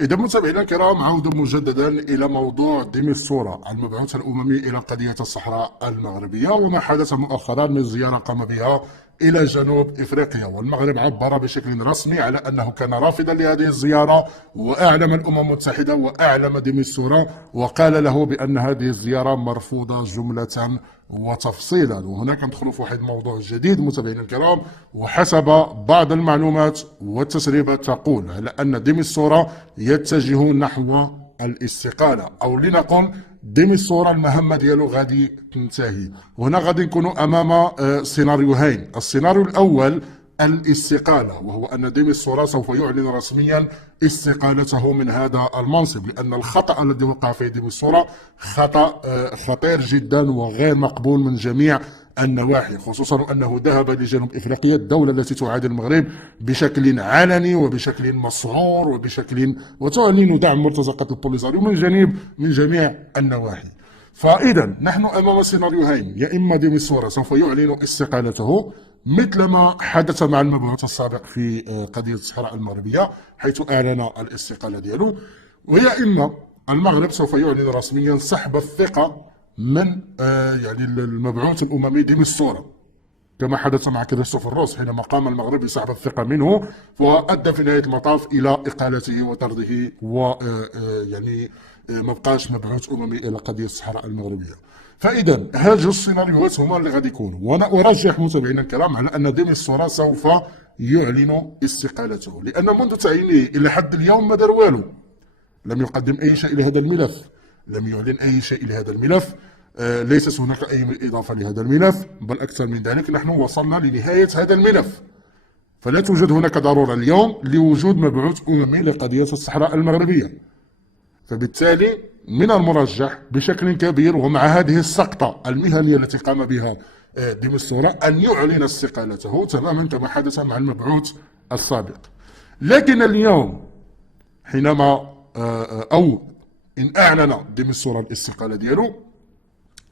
إذا متابعينا الكرام، عودة مجددا إلى موضوع ديمستورا المبعوث الأممي إلى قضية الصحراء المغربية، وما حدث مؤخرا من زيارة قام بها إلى جنوب إفريقيا. والمغرب عبر بشكل رسمي على أنه كان رافضا لهذه الزيارة، وأعلم الأمم المتحدة وأعلم ديمستورا وقال له بأن هذه الزيارة مرفوضة جملة وتفصيلا. وهناك ندخل في واحد الموضوع جديد متابعينا الكرام، وحسب بعض المعلومات والتسريبات تقول على أن ديمستورا يتجه نحو الاستقالة، أو لنقل ديمستورا المهمة ديالو غادي تنتهي. وهنا غادي نكونوا أمام سيناريوهين. السيناريو الأول الاستقالة، وهو أن ديمستورا سوف يعلن رسميا استقالته من هذا المنصب، لأن الخطأ الذي وقع فيه ديمستورا خطأ خطير جدا وغير مقبول من جميع النواحي، خصوصا أنه ذهب لجنوب إفريقيا، الدولة التي تعادي المغرب بشكل علني وبشكل مسعور وتعلن دعم مرتزقة البوليساريو من جميع النواحي. فإذا نحن أمام سيناريوهين: يا إما ديمستورا سوف يعلن استقالته مثل ما حدث مع المبعوث السابق في قضية الصحراء المغربية حيث أعلن الاستقالة ديالو، ويا إما المغرب سوف يعلن رسميا سحب الثقة من يعني المبعوث الأممي ديمستورا، كما حدث مع كريستوفر روس حينما قام المغرب بسحب الثقة منه، وأدى في نهاية المطاف إلى إقالته وطرده، ويعني ما بقاش مبعوث أممي إلى قضية الصحراء المغربية. فإذا هذه السيناريوهات هما اللي غادي يكونوا، وأنا أرجح متابعينا الكرام على أن ديمستورا سوف يعلن استقالته، لأن منذ تعيينه إلى حد اليوم ما دار والو، لم يقدم أي شيء لهذا الملف، لم يعلن أي شيء لهذا الملف، ليست هناك أي إضافة لهذا الملف، بل أكثر من ذلك نحن وصلنا لنهاية هذا الملف، فلا توجد هناك ضرورة اليوم لوجود مبعوث أممي لقضية الصحراء المغربية. فبالتالي من المرجح بشكل كبير، ومع هذه السقطة المهنية التي قام بها ديمستورا، أن يعلن استقالته تماما كما حدث مع المبعوث السابق. لكن اليوم حينما أو إن أعلن ديمستورا الاستقالة ديالو،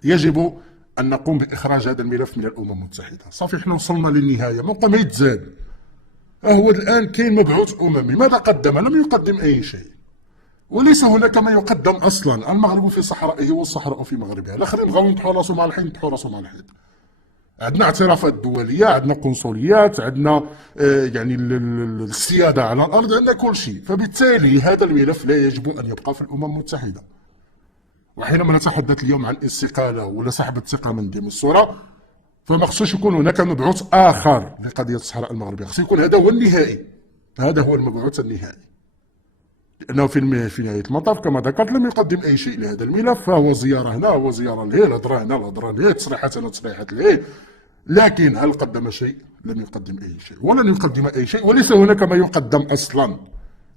يجب أن نقوم بإخراج هذا الملف من الأمم المتحدة. صافي، احنا وصلنا للنهاية، ما بقى ما يتزاد. هو الآن كاين مبعوث أممي، ماذا قدم؟ لم يقدم أي شيء، وليس هناك ما يقدم أصلا. المغرب في صحرائه والصحراء في مغربها، الآخرين بغاو ينطحوا راسهم على الحيط، ينطحوا راسهم على الحيط. عندنا اعترافات دولية، عندنا قنصليات، عندنا يعني السيادة على الأرض، عندنا كل شيء. فبالتالي هذا الملف لا يجب أن يبقى في الأمم المتحدة. وحينما نتحدث اليوم عن استقالة ولا سحب الثقة من ديمستورا، فما خصوش يكون هناك مبعوث آخر لقضية الصحراء المغربية، خصو يكون هذا هو النهائي، هذا هو المبعوث النهائي، لأنه في نهاية المطاف كما ذكرت لم يقدم أي شيء لهذا الملف، فهو زيارة هنا وزيارة لهيه، الهضرة هنا الهضرة لهيه، تصريحات هنا تصريحات لهيه. لكن هل قدم شيء؟ لم يقدم أي شيء، ولن يقدم أي شيء، وليس هناك ما يقدم أصلا،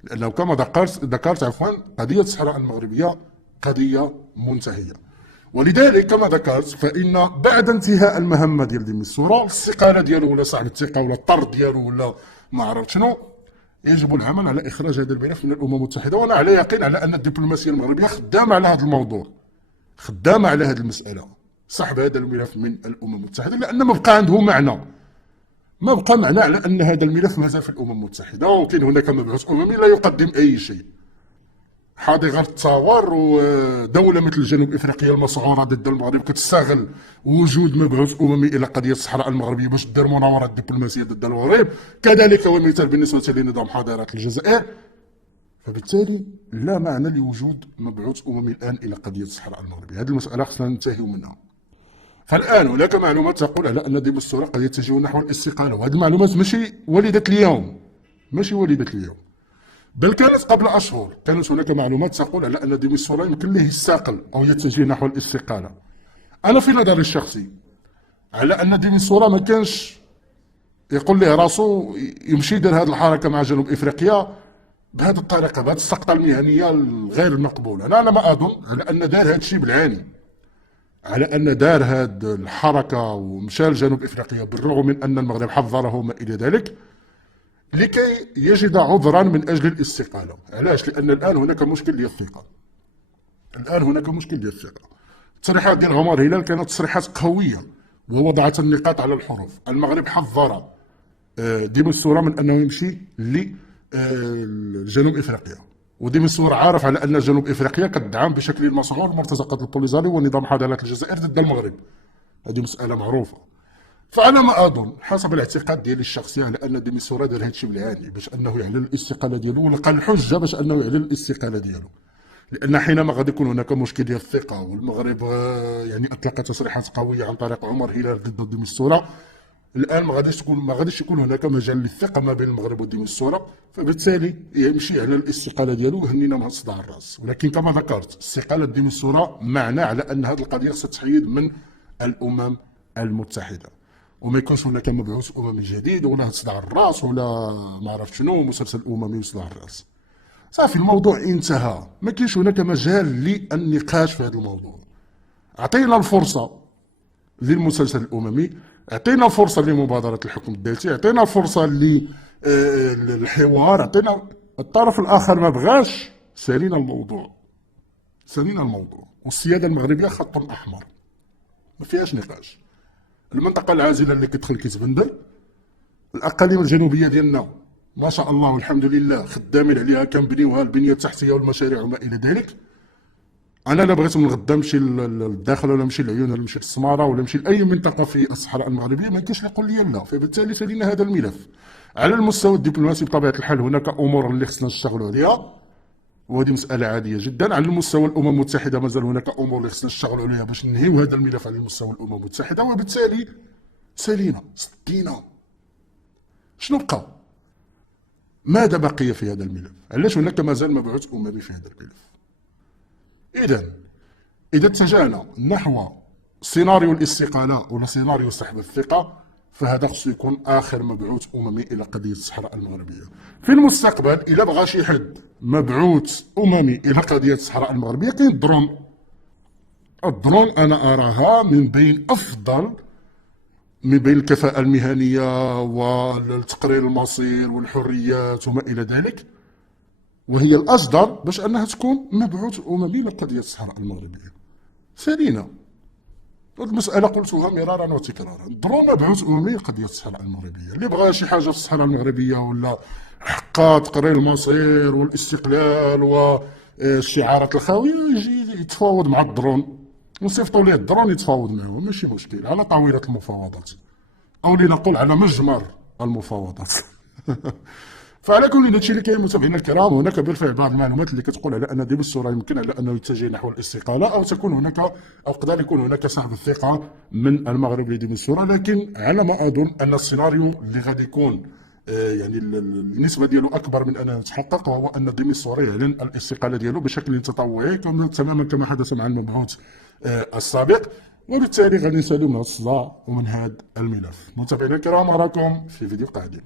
لأنه كما ذكرت قضية الصحراء المغربية قضية منتهية. ولذلك كما ذكرت، فإن بعد انتهاء المهمة ديال ديمستورا، الاستقالة ديالو ولا سحب الثقة ولا الطرد ديالو ولا ما عرفت شنو، يجب العمل على إخراج هذا الملف من الأمم المتحدة. وأنا على يقين على أن الدبلوماسية المغربية خدامة على هذا الموضوع، خدامة على هذه المسألة، سحب هذا الملف من الأمم المتحدة، لأن ما بقى عنده معنى، ما بقى معنى على أن هذا الملف مازال في الأمم المتحدة، وكاين هناك مبعوث أممي لا يقدم أي شيء. حاضر التصاور، ودولة مثل جنوب افريقيا المسعورة ضد المغرب كتستغل وجود مبعوث اممي الى قضية الصحراء المغربية باش دير مناورات دبلوماسية ضد المغرب، كذلك هو المثال بالنسبة لنظام حضارات الجزائر. فبالتالي لا معنى لوجود مبعوث اممي الان الى قضية الصحراء المغربية، هذه المسألة خصنا ننتهيو منها. فالان هناك معلومات تقول على ان ديمستورا قد يتجه نحو الاستقالة، وهذه المعلومات ماشي وليدة اليوم، ماشي وليدة اليوم، بل كانت قبل أشهر. كانت هناك معلومات تقول على أن ديمستورا يمكن له يستقل أو يتجه نحو الاستقالة. أنا في نظري الشخصي على أن ديمستورا ما كانش يقول له راسو يمشي يدير هذه الحركة مع جنوب إفريقيا بهذه الطريقة، بهذه السقطة المهنية الغير مقبولة. أنا ما أظن على أن دار هذا الشيء بالعاني، على أن دار هذه الحركة ومشى لجنوب إفريقيا بالرغم من أن المغرب حذره وما إلى ذلك، لكي يجد عذرا من أجل الاستقالة. علاش؟ لأن الآن هناك مشكل ديال الثقة، الآن هناك مشكل ديال الثقة. التصريحات ديال عمر هلال كانت تصريحات قوية ووضعت النقاط على الحروف. المغرب حذر ديمستورا من أنه يمشي لجنوب إفريقيا، وديميسور عارف على ان جنوب افريقيا كتدعم بشكل مسعور مرتزقه البوليزاري ونظام حضارات الجزائر ضد المغرب. هذه مساله معروفه. فانا ما اظن حسب الاعتقاد ديالي الشخصي على ان ديميسورا دار هادشي بالعاني باش انه يعلن الاستقاله ديالو، ولقى الحجه باش انه يعلن الاستقاله ديالو. لان حينما غادي يكون هناك مشكل ديال الثقه، والمغرب يعني اطلق تصريحات قويه عن طريق عمر هلال ضد ديميسورا، الان ما غاديش يكون هناك مجال للثقه ما بين المغرب وديميسورا، فبالتالي يمشي على الاستقاله ديالو وهنينا مع صداع الراس. ولكن كما ذكرت استقاله ديميسورا معناه على ان هذه القضيه خصها تحيد من الامم المتحده، وما يكونش هناك مبعوث اممي جديد ولا صداع الراس ولا ما عرفت شنو مسلسل اممي وصداع الراس. صافي الموضوع انتهى، ما كاينش هناك مجال للنقاش في هذا الموضوع. اعطينا الفرصه للمسلسل الاممي، اعطينا فرصه لمبادره الحكم الذاتي، اعطينا فرصه للحوار، اعطينا. الطرف الاخر ما بغاش، سالينا الموضوع. والسياده المغربيه خط احمر ما فيهاش نقاش. المنطقه العازله اللي كتدخل كيتبندر، الاقاليم الجنوبيه ديالنا ما شاء الله والحمد لله خدامين عليها، كنبنيوها البنيه التحتيه والمشاريع وما الى ذلك. انا لا بغيت من غدا نمشي للداخل ولا نمشي للعيون ولا نمشي للسماره ولا نمشي لاي منطقه في الصحراء المغربيه، ما كاينش اللي يقول لي لا. فبالتالي سالينا هذا الملف. على المستوى الدبلوماسي بطبيعه الحال هناك امور اللي خصنا نشتغلوا عليها، وهذه مساله عاديه جدا. على المستوى الامم المتحده مازال هناك امور اللي خصنا نشتغلوا عليها باش ننهيو هذا الملف على مستوى الامم المتحده. وبالتالي سالينا سدينا. شنو بقى؟ ماذا بقي في هذا الملف؟ علاش هناك مازال مبعوث اممي في هذا الملف؟ إذا اتجهنا نحو سيناريو الاستقالة ولا سيناريو سحب الثقة، فهذا خصو يكون آخر مبعوث أممي إلى قضية الصحراء المغربية. في المستقبل إذا بغى شي حد مبعوث أممي إلى قضية الصحراء المغربية، كاين الدرون. الدرون أنا أراها من بين الكفاءة المهنية والتقرير المصير والحريات وما إلى ذلك، وهي الأجدر باش أنها تكون مبعوث أممي لقضية الصحراء المغربية. سالينا المسألة قلتها مرارا وتكرارا. الدرون مبعوث أممي لقضية الصحراء المغربية. اللي بغى شي حاجة في الصحراء المغربية ولا حقا تقرير المصير والاستقلال والشعارات الخاوية، يجي يتفاوض مع الدرون، نصيفطوا ليه الدرون يتفاوض معه، ماشي مشكل على طاولة المفاوضات، أو لنقول على مجمر المفاوضات. فعلى كل هادشي اللي كاين متابعينا الكرام، هناك بالفعل بعض المعلومات اللي كتقول على ان ديميسورا يمكن على انه يتجه نحو الاستقاله، او تكون هناك او قدر يكون هناك سحب الثقه من المغرب لديميسورا. لكن على ما اظن ان السيناريو اللي غادي يكون يعني النسبه ديالو اكبر من انه يتحقق، وهو ان ديميسورا يعلن الاستقاله ديالو بشكل تطوعي تماما كما حدث مع المبعوث السابق. وبالتالي غادي نساليو من هذا الصداع ومن هذا الملف. متابعينا الكرام، اراكم في فيديو قادم.